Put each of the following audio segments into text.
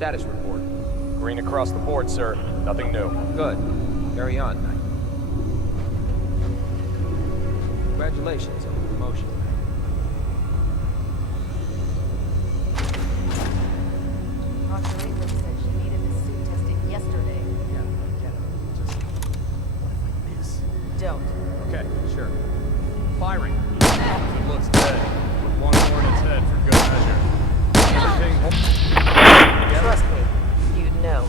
Status report. Green across the board, sir. Nothing new. Good. Carry on, Knight. Congratulations on the promotion. Dr. Abrams said she needed this suit tested yesterday. Yeah, I get it. Just, what if I miss? Don't. Okay, sure. Firing. He looks dead. Put one more in his head for good measure. Everything Trust me, you'd know.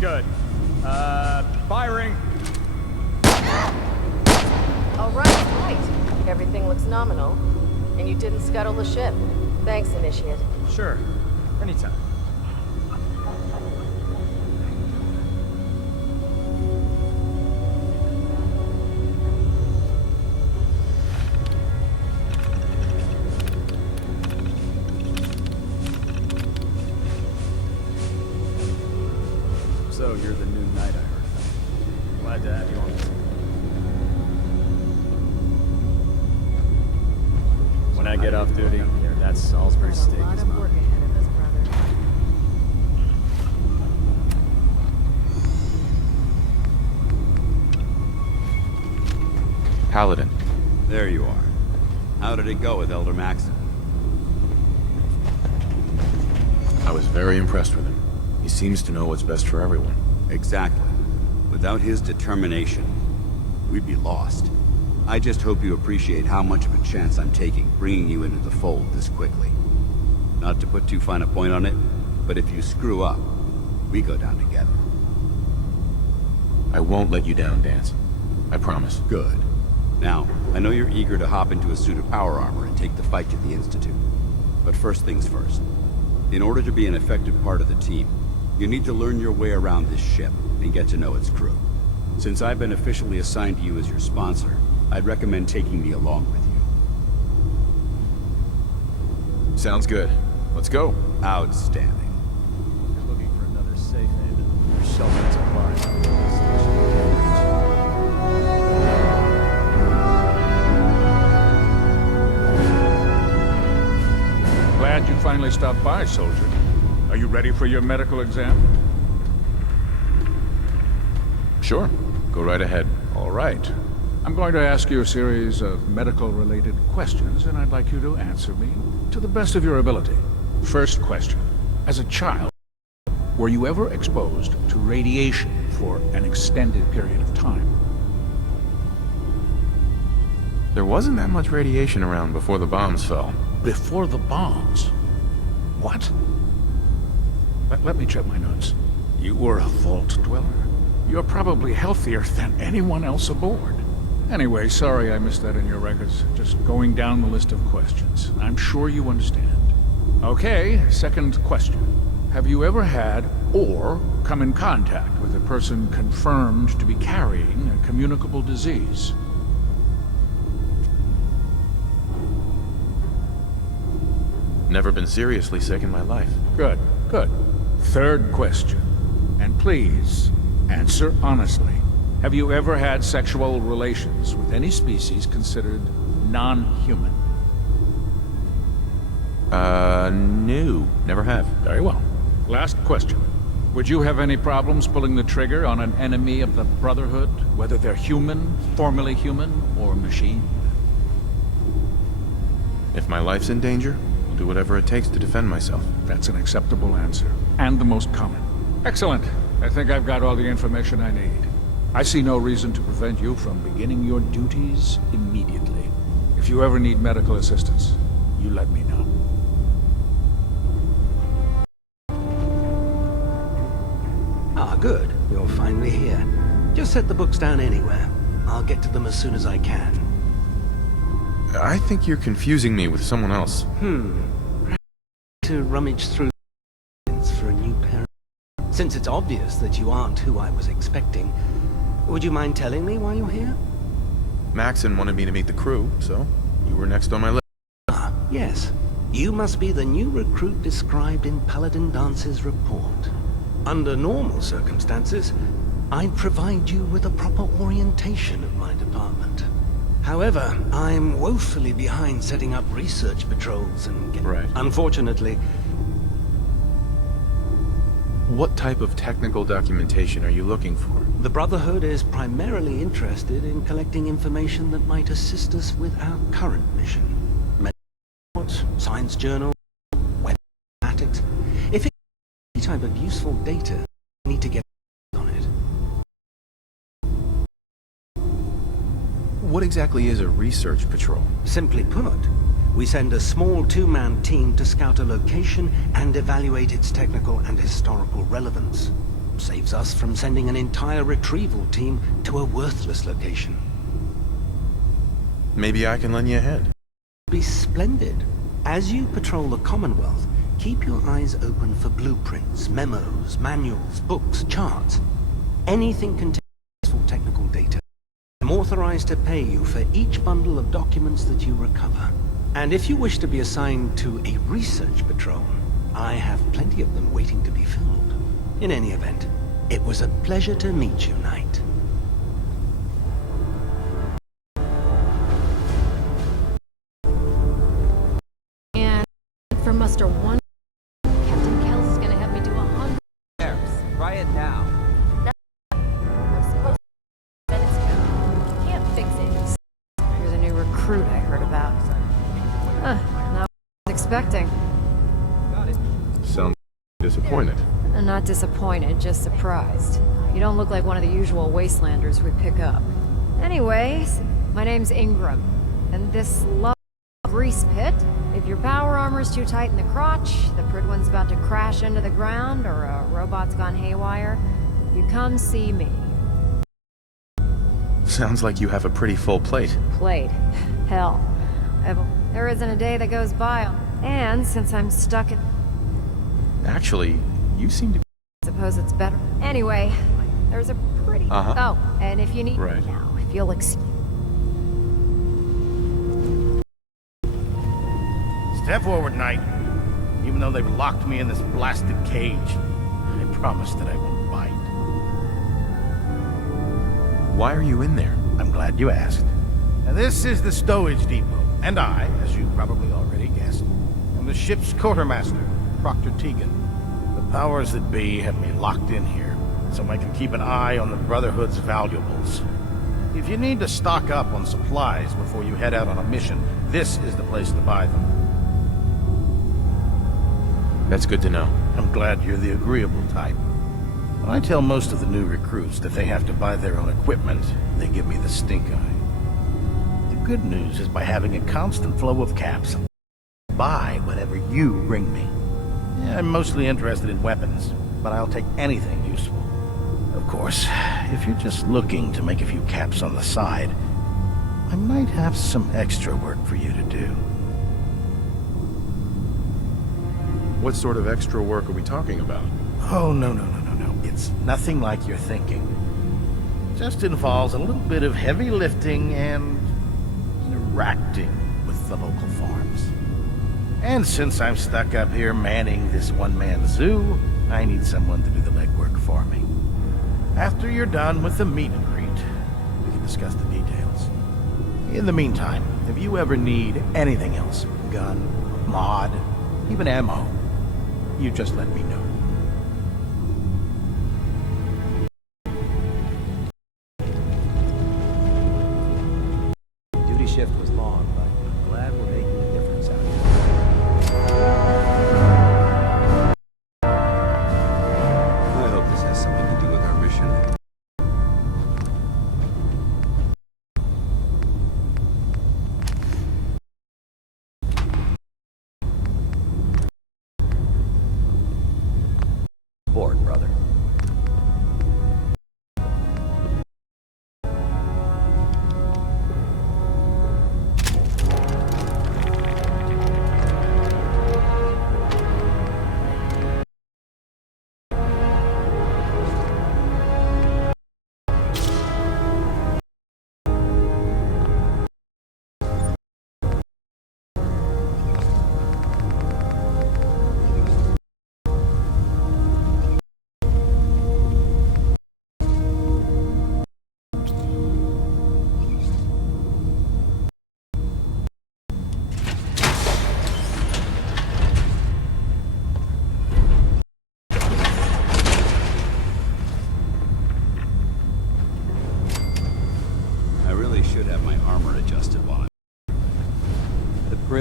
Good. Firing. All right. Everything looks nominal. And you didn't scuttle the ship. Thanks, Initiate. Sure. Anytime. So, you're the new knight I heard about. Glad to have you on the team. When I get off duty, that's Salisbury steak Got a lot is of work mine. ahead of us, brother. Paladin. There you are. How did it go with Elder Maxon? I was very impressed with him. He seems to know what's best for everyone. Exactly. Without his determination, we'd be lost. I just hope you appreciate how much of a chance I'm taking bringing you into the fold this quickly. Not to put too fine a point on it, but if you screw up, we go down together. I won't let you down, Danse. I promise. Good. Now, I know you're eager to hop into a suit of power armor and take the fight to the Institute. But first things first. In order to be an effective part of the team, you need to learn your way around this ship and get to know its crew. Since I've been officially assigned to you as your sponsor, I'd recommend taking me along with you. Sounds good. Let's go. Outstanding. You're looking for another safe haven. Your shelter supplies on the Glad you finally stopped by, soldier. Are you ready for your medical exam? Sure. Go right ahead. All right. I'm going to ask you a series of medical-related questions, and I'd like you to answer me to the best of your ability. First question. As a child, were you ever exposed to radiation for an extended period of time? There wasn't that much radiation around before the bombs fell. Before the bombs? What? Let me check my notes. You were a vault dweller. You're probably healthier than anyone else aboard. Anyway, sorry I missed that in your records. Just going down the list of questions. I'm sure you understand. Okay, second question. Have you ever had or come in contact with a person confirmed to be carrying a communicable disease? Never been seriously sick in my life. Good, good. Third question. And please, answer honestly. Have you ever had sexual relations with any species considered non-human? No. Never have. Very well. Last question. Would you have any problems pulling the trigger on an enemy of the Brotherhood, whether they're human, formerly human, or machine? If my life's in danger, I'll do whatever it takes to defend myself. That's an acceptable answer, and the most common. Excellent. I think I've got all the information I need. I see no reason to prevent you from beginning your duties immediately. If you ever need medical assistance, you let me know. Ah, good. You're finally here. Just set the books down anywhere. I'll get to them as soon as I can. I think you're confusing me with someone else. To rummage through for a new pair. Since it's obvious that you aren't who I was expecting, would you mind telling me why you're here? Maxon wanted me to meet the crew, so you were next on my list. Ah, yes. You must be the new recruit described in Paladin Dance's report. Under normal circumstances, I'd provide you with a proper orientation of my department. However, I'm woefully behind setting up research patrols and Right. Unfortunately, What type of technical documentation are you looking for? the Brotherhood is primarily interested in collecting information that might assist us with our current mission. Medical reports, science journals, web mathematics. If it's any type of useful data, we need to get on it. What exactly is a research patrol? Simply put, we send a small two-man team to scout a location and evaluate its technical and historical relevance. Saves us from sending an entire retrieval team to a worthless location. Maybe I can lend you a hand. Be splendid. As you patrol the Commonwealth, keep your eyes open for blueprints, memos, manuals, books, charts. Anything containing useful technical data. I'm authorized to pay you for each bundle of documents that you recover. And if you wish to be assigned to a research patrol, I have plenty of them waiting to be filled. In any event, it was a pleasure to meet you, Knight. And for muster one, Captain Kells is gonna have me do 100. Try it now. I'm supposed to minutes ago. Can't fix it. You're the new recruit I heard about. Not what I was expecting. Got it. Sound disappointed. Not disappointed, just surprised. You don't look like one of the usual wastelanders we pick up. Anyways, my name's Ingram, and this love grease pit, if your power armor's too tight in the crotch, the Pridwin's about to crash into the ground, or a robot's gone haywire, you come see me. Sounds like you have a pretty full plate. Plate. Hell. There isn't a day that goes by. And since I'm stuck at... Actually, you seem to be... Suppose it's better. Anyway, there's a pretty... Uh-huh. Oh, and if you need... Right. Now, if you'll excuse... Step forward, Knight. Even though they've locked me in this blasted cage, I promise that I won't bite. Why are you in there? I'm glad you asked. Now, this is the stowage depot, and I, as you probably already guessed, am the ship's quartermaster, Proctor Tegan. The powers that be have me locked in here, so I can keep an eye on the Brotherhood's valuables. If you need to stock up on supplies before you head out on a mission, this is the place to buy them. That's good to know. I'm glad you're the agreeable type. When I tell most of the new recruits that they have to buy their own equipment, they give me the stink eye. The good news is by having a constant flow of caps, I'll buy whatever you bring me. Yeah, I'm mostly interested in weapons, but I'll take anything useful. Of course, if you're just looking to make a few caps on the side, I might have some extra work for you to do. What sort of extra work are we talking about? Oh, no. It's nothing like you're thinking. Just involves a little bit of heavy lifting and interacting with the local farms. And since I'm stuck up here manning this one-man zoo, I need someone to do the legwork for me. After you're done with the meet and greet, we can discuss the details. In the meantime, if you ever need anything else, gun, mod, even ammo, you just let me know. Duty shift was long, but I'm glad we're making a difference out here. I hope this has something to do with our mission.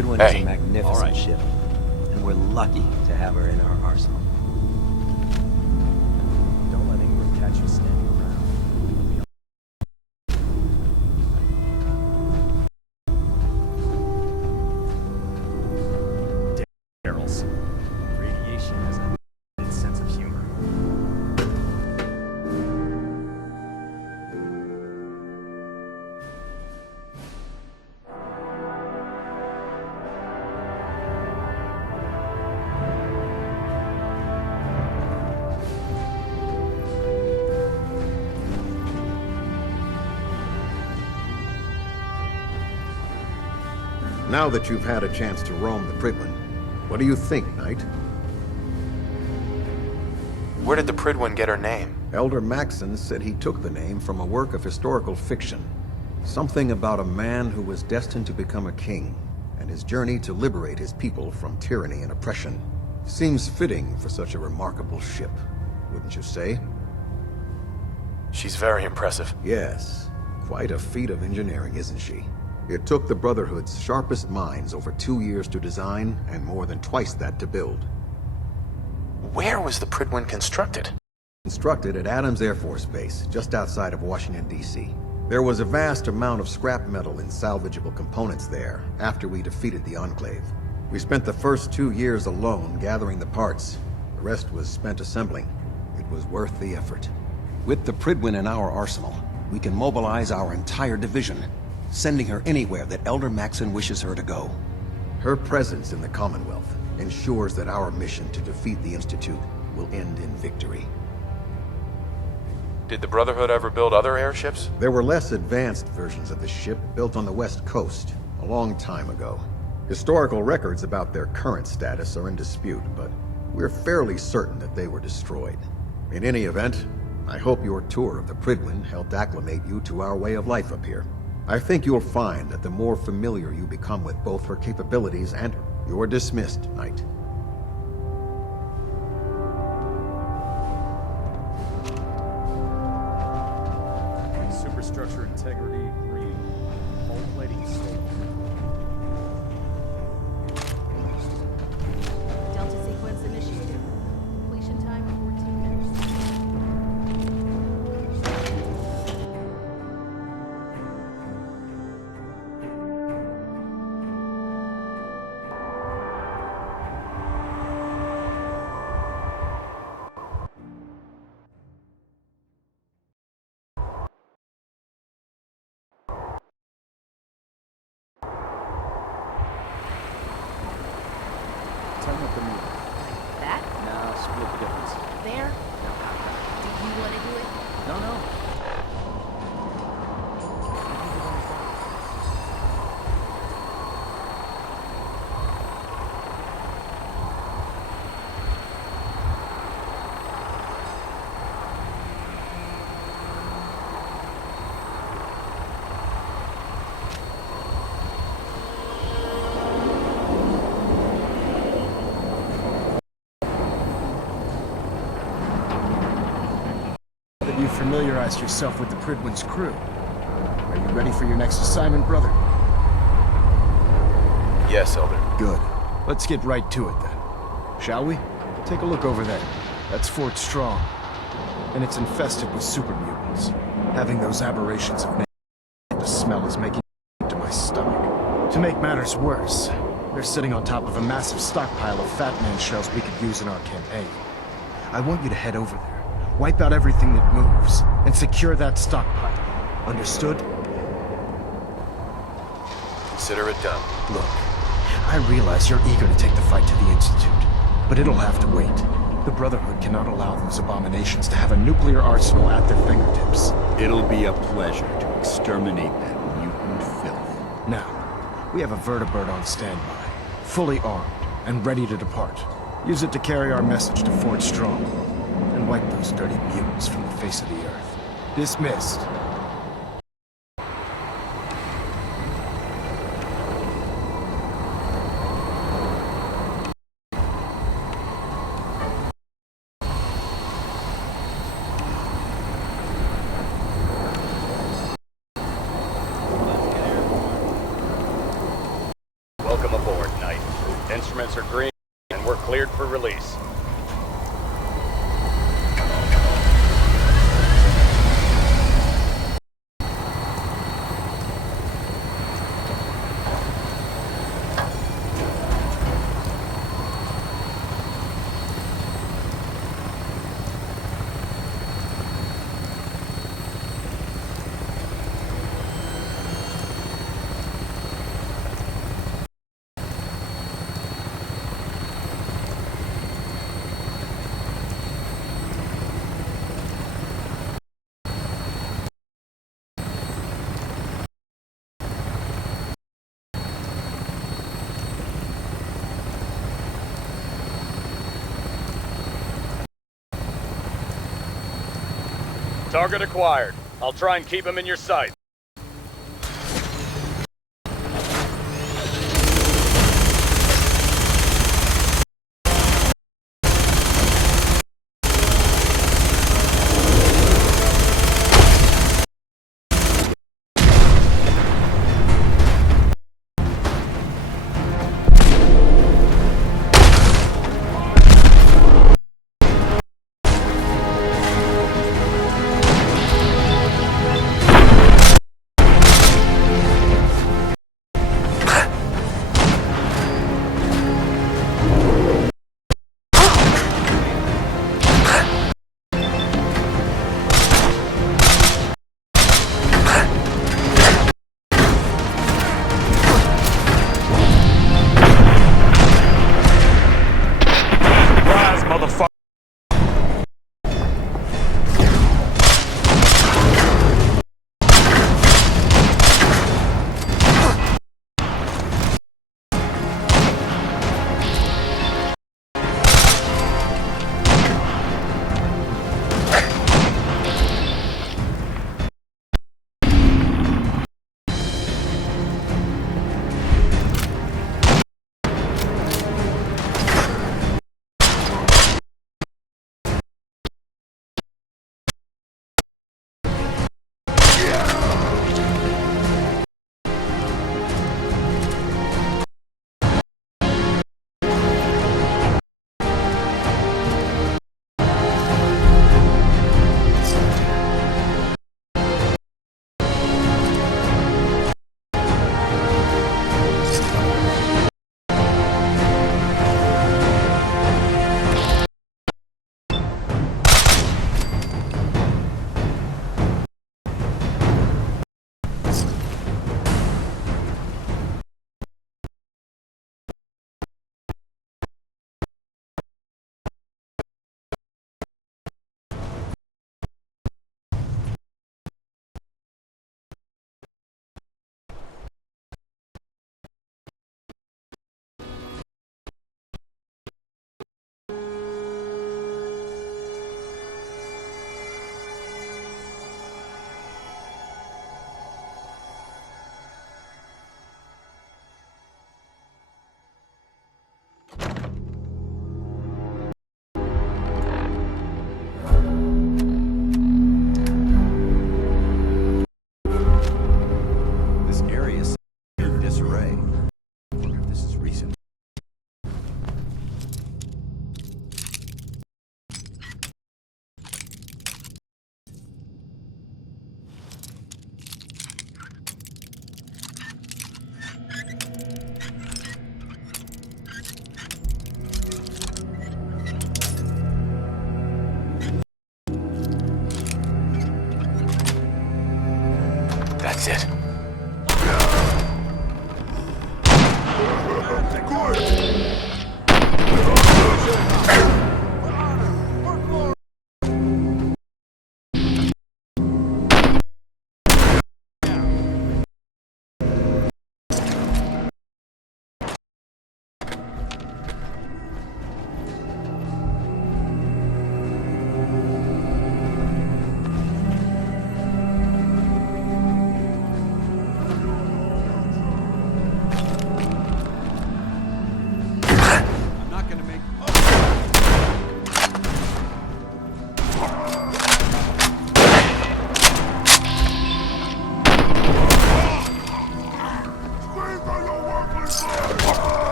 Prydwen is Hey. a magnificent All right. ship, and we're lucky to have her in our arsenal. Don't let Ingram catch you standing around. Barrels. Radiation has a sense of humor. Now that you've had a chance to roam the Prydwen, what do you think, Knight? Where did the Prydwen get her name? Elder Maxson said he took the name from a work of historical fiction. Something about a man who was destined to become a king, and his journey to liberate his people from tyranny and oppression. Seems fitting for such a remarkable ship, wouldn't you say? She's very impressive. Yes, quite a feat of engineering, isn't she? It took the Brotherhood's sharpest minds over 2 years to design, and more than twice that to build. Where was the Prydwen constructed? Constructed at Adams Air Force Base, just outside of Washington, D.C. There was a vast amount of scrap metal and salvageable components there after we defeated the Enclave. We spent the first 2 years alone gathering the parts. The rest was spent assembling. It was worth the effort. With the Prydwen in our arsenal, we can mobilize our entire division, sending her anywhere that Elder Maxson wishes her to go. Her presence in the Commonwealth ensures that our mission to defeat the Institute will end in victory. Did the Brotherhood ever build other airships? There were less advanced versions of the ship built on the West Coast a long time ago. Historical records about their current status are in dispute, but we're fairly certain that they were destroyed. In any event, I hope your tour of the Prydwen helped acclimate you to our way of life up here. I think you'll find that the more familiar you become with both her capabilities and you're dismissed, Knight. Superstructure integrity, green. Hull plating, stable. Delta sequence initiated. Completion time 14 minutes. Tell me what the meter. That? No, split the difference. There? Do you want to do it? No, no. That you familiarized yourself with the Prydwen's crew. Are you ready for your next assignment, brother? Yes, Elder. Good. Let's get right to it then. Shall we? Take a look over there. That's Fort Strong. And it's infested with super mutants. Having those aberrations of the smell is making it to my stomach. To make matters worse, they're sitting on top of a massive stockpile of Fat Man shells we could use in our campaign. I want you to head over there, wipe out everything that moves, and secure that stockpile. Understood? Consider it done. Look, I realize you're eager to take the fight to the Institute, but it'll have to wait. The Brotherhood cannot allow those abominations to have a nuclear arsenal at their fingertips. It'll be a pleasure to exterminate that mutant filth. Now, we have a vertibird on standby, fully armed and ready to depart. Use it to carry our message to Fort Strong, and wipe those dirty mutants from the face of the earth. Dismissed. Welcome aboard. Instruments are green, and we're cleared for release. Target acquired. I'll try and keep him in your sight. That's it.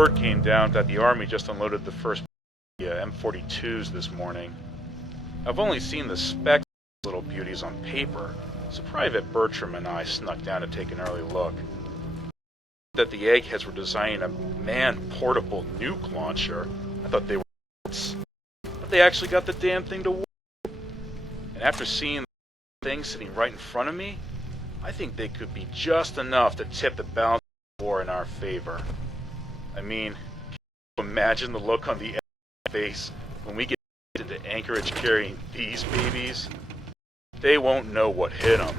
Word came down that the Army just unloaded the first M42s this morning. I've only seen the specs of little beauties on paper, so Private Bertram and I snuck down to take an early look. That the eggheads were designing a man-portable nuke launcher. I thought they were nuts. But they actually got the damn thing to work. And after seeing the thing sitting right in front of me, I think they could be just enough to tip the balance of the war in our favor. I mean, can you imagine the look on the face when we get into Anchorage carrying these babies? They won't know what hit them.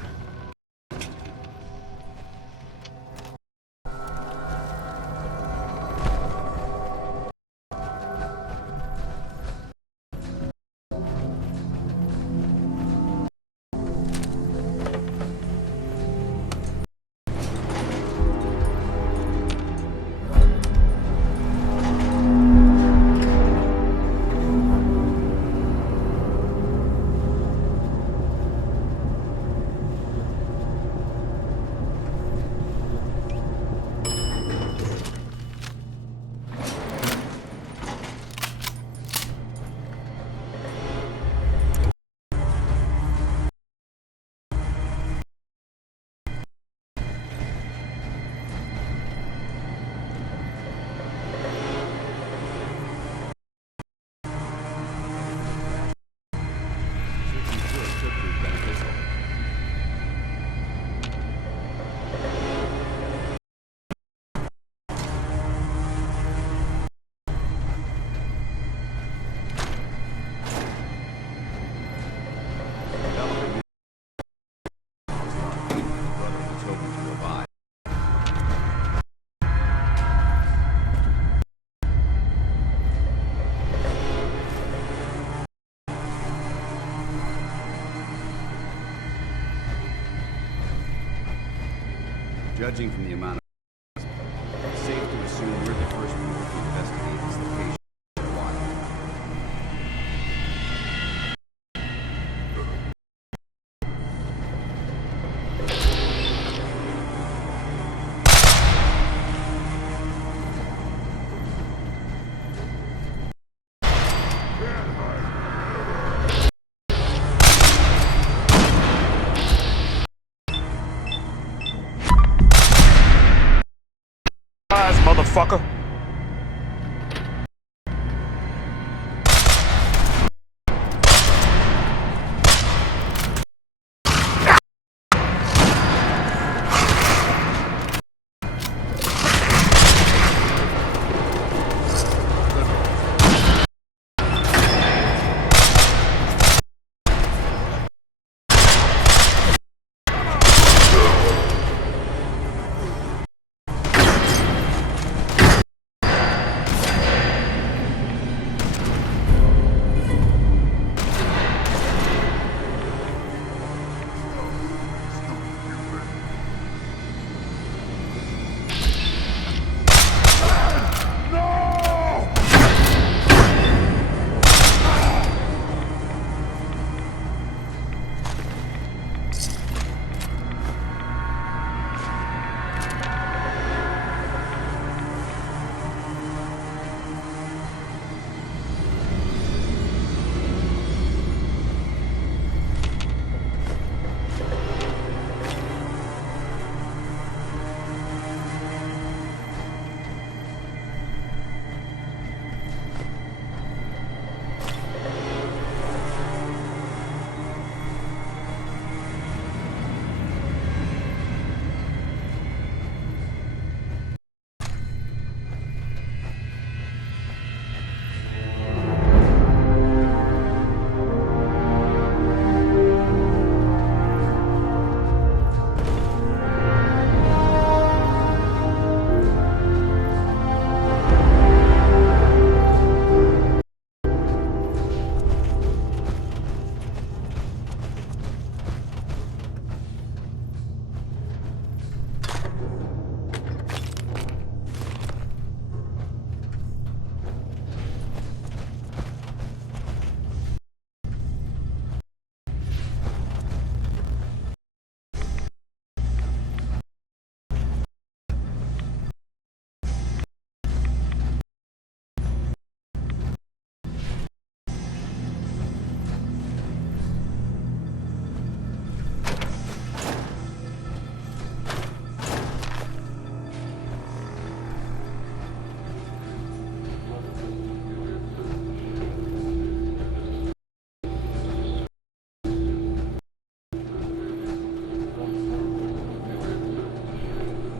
Judging from the amount of it's safe to assume we're the first people to investigate this location for a while. Motherfucker!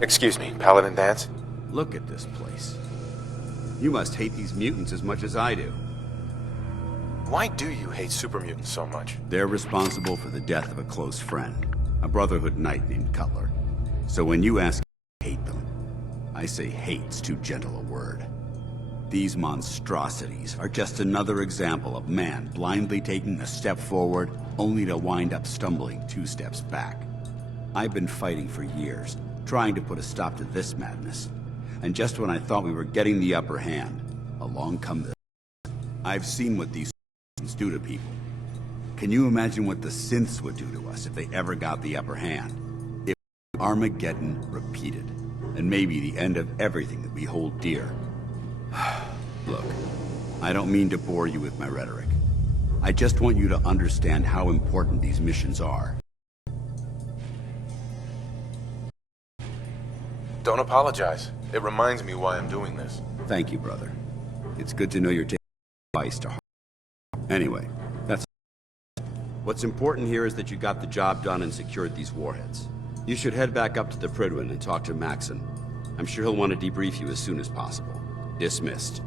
Excuse me, Paladin Dance? Look at this place. You must hate these mutants as much as I do. Why do you hate super mutants so much? They're responsible for the death of a close friend, a Brotherhood knight named Cutler. So when you ask hate them, I say hate's too gentle a word. These monstrosities are just another example of man blindly taking a step forward, only to wind up stumbling 2 steps back. I've been fighting for years, trying to put a stop to this madness. And just when I thought we were getting the upper hand, along come the... I've seen what these do to people. Can you imagine what the synths would do to us if they ever got the upper hand? If Armageddon repeated, and maybe the end of everything that we hold dear. Look, I don't mean to bore you with my rhetoric. I just want you to understand how important these missions are. Don't apologize. It reminds me why I'm doing this. Thank you, brother. It's good to know you're taking advice to heart. Anyway, that's... What's important here is that you got the job done and secured these warheads. You should head back up to the Prydwen and talk to Maxon. I'm sure he'll want to debrief you as soon as possible. Dismissed.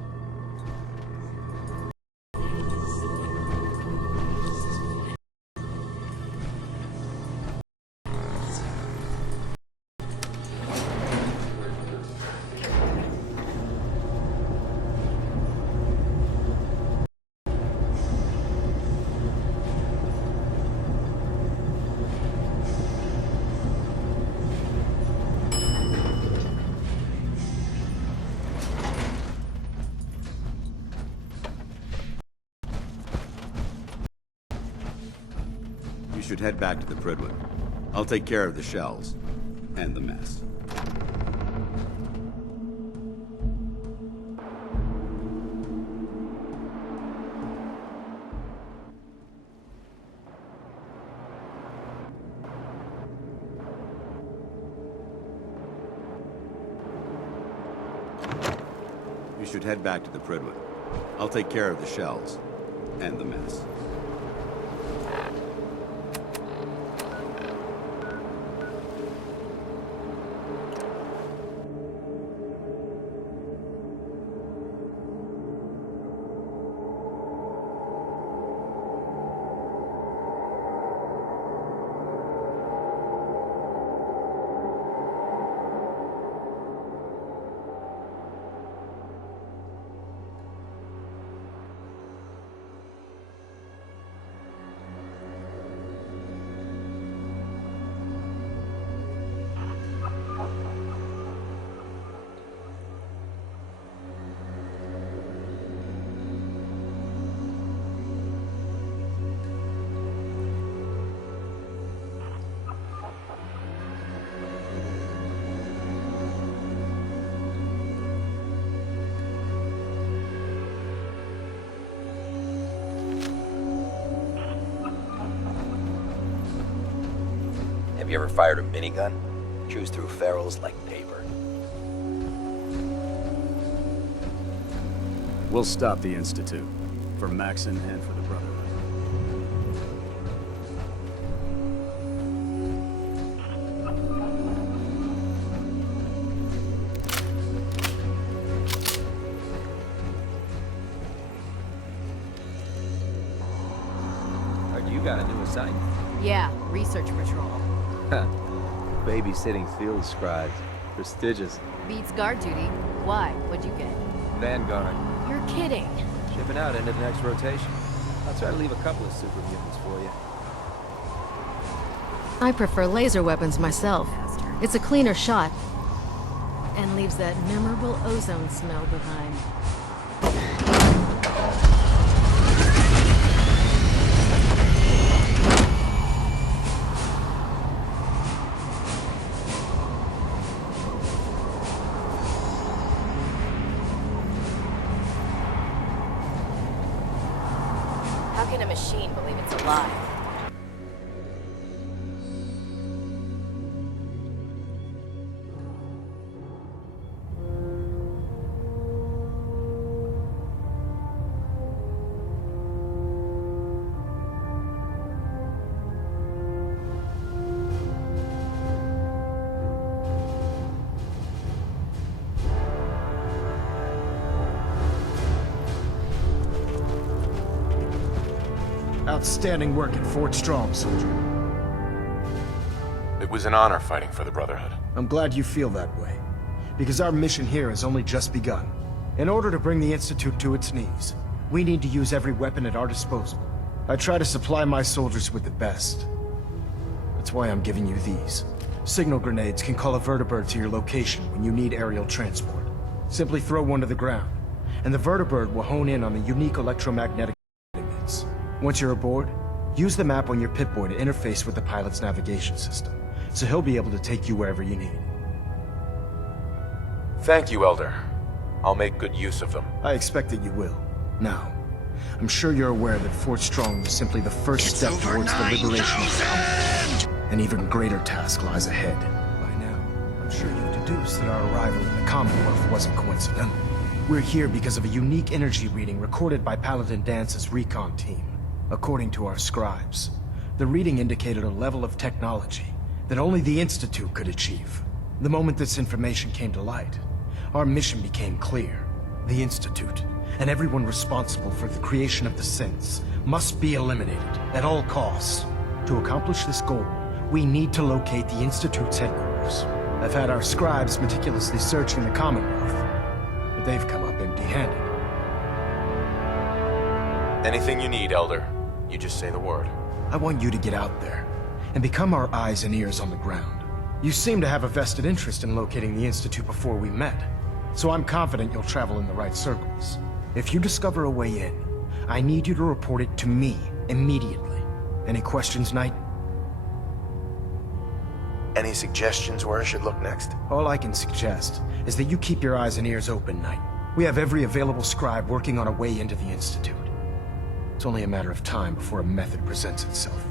You should head back to the Prydwen. I'll take care of the shells. And the mess. You should head back to the Prydwen. I'll take care of the shells. And the mess. Have you ever fired a minigun? Chews through ferals like paper. We'll stop the Institute. For Maxon and for the Brotherhood. Heard you got a new assignment. Yeah, research patrol. Babysitting field scribes. Prestigious. Beats guard duty. Why? What'd you get? Vanguard. You're kidding. Shipping out into the next rotation. I'll try to leave a couple of super mutants for you. I prefer laser weapons myself. It's a cleaner shot. And leaves that memorable ozone smell behind. How can a machine believe it's alive? Outstanding work at Fort Strong, soldier. It was an honor fighting for the Brotherhood. I'm glad you feel that way, because our mission here has only just begun. In order to bring the Institute to its knees, we need to use every weapon at our disposal. I try to supply my soldiers with the best. That's why I'm giving you these. Signal grenades can call a vertibird to your location when you need aerial transport. Simply throw one to the ground, and the vertibird will hone in on the unique electromagnetic it emits. Once you're aboard, use the map on your Pip-Boy to interface with the pilot's navigation system, so he'll be able to take you wherever you need. Thank you, Elder. I'll make good use of them. I expect that you will. Now, I'm sure you're aware that Fort Strong was simply the first step towards the liberation of the Commonwealth. An even greater task lies ahead. By now, I'm sure you've deduced that our arrival in the Commonwealth wasn't coincidental. We're here because of a unique energy reading recorded by Paladin Dance's recon team. According to our scribes, the reading indicated a level of technology that only the Institute could achieve. The moment this information came to light, our mission became clear. The Institute, and everyone responsible for the creation of the synths, must be eliminated at all costs. To accomplish this goal, we need to locate the Institute's headquarters. I've had our scribes meticulously searching the Commonwealth, but they've come up empty-handed. Anything you need, Elder. You just say the word. I want you to get out there and become our eyes and ears on the ground. You seem to have a vested interest in locating the Institute before we met, so I'm confident you'll travel in the right circles. If you discover a way in, I need you to report it to me immediately. Any questions, Knight? Any suggestions where I should look next? All I can suggest is that you keep your eyes and ears open, Knight. We have every available scribe working on a way into the Institute. It's only a matter of time before a method presents itself.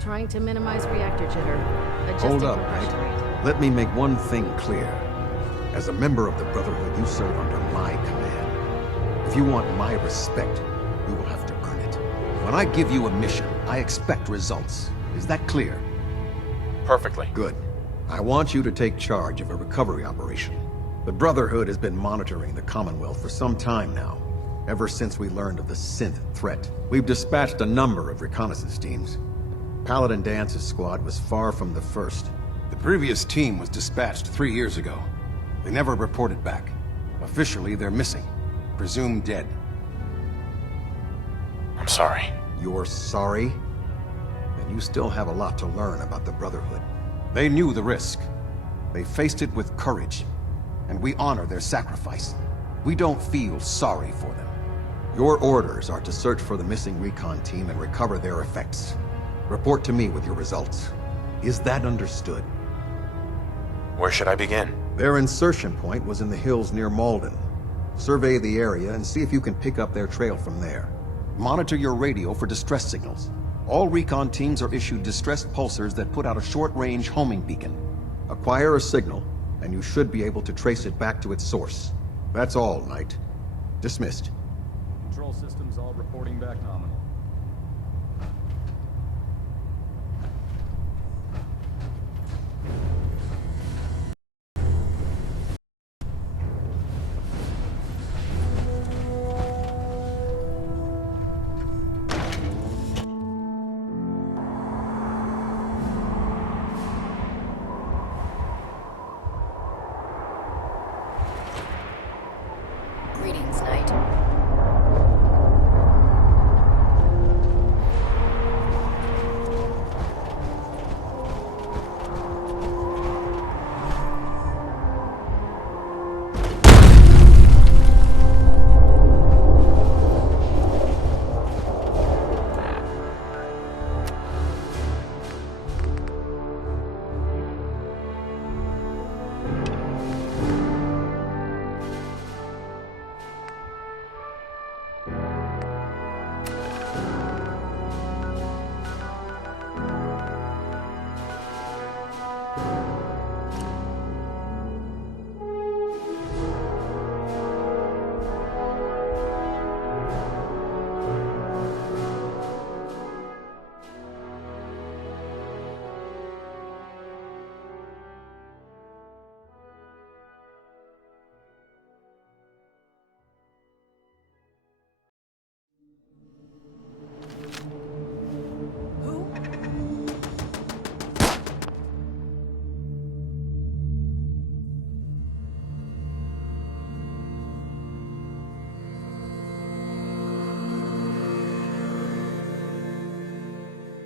Trying to minimize reactor jitter. Adjusting Hold up, compression Knight. rate. Let me make one thing clear. As a member of the Brotherhood, you serve under my command. If you want my respect, you will have to earn it. When I give you a mission, I expect results. Is that clear? Perfectly. Good. I want you to take charge of a recovery operation. The Brotherhood has been monitoring the Commonwealth for some time now, ever since we learned of the synth threat. We've dispatched a number of reconnaissance teams. Paladin Dance's squad was far from the first. The previous team was dispatched 3 years ago. They never reported back. Officially, they're missing. Presumed dead. I'm sorry. You're sorry? Then you still have a lot to learn about the Brotherhood. They knew the risk. They faced it with courage. And we honor their sacrifice. We don't feel sorry for them. Your orders are to search for the missing recon team and recover their effects. Report to me with your results. Is that understood? Where should I begin? Their insertion point was in the hills near Malden. Survey the area and see if you can pick up their trail from there. Monitor your radio for distress signals. All recon teams are issued distress pulsars that put out a short-range homing beacon. Acquire a signal, and you should be able to trace it back to its source. That's all, Knight. Dismissed. Control systems all reporting back nominal.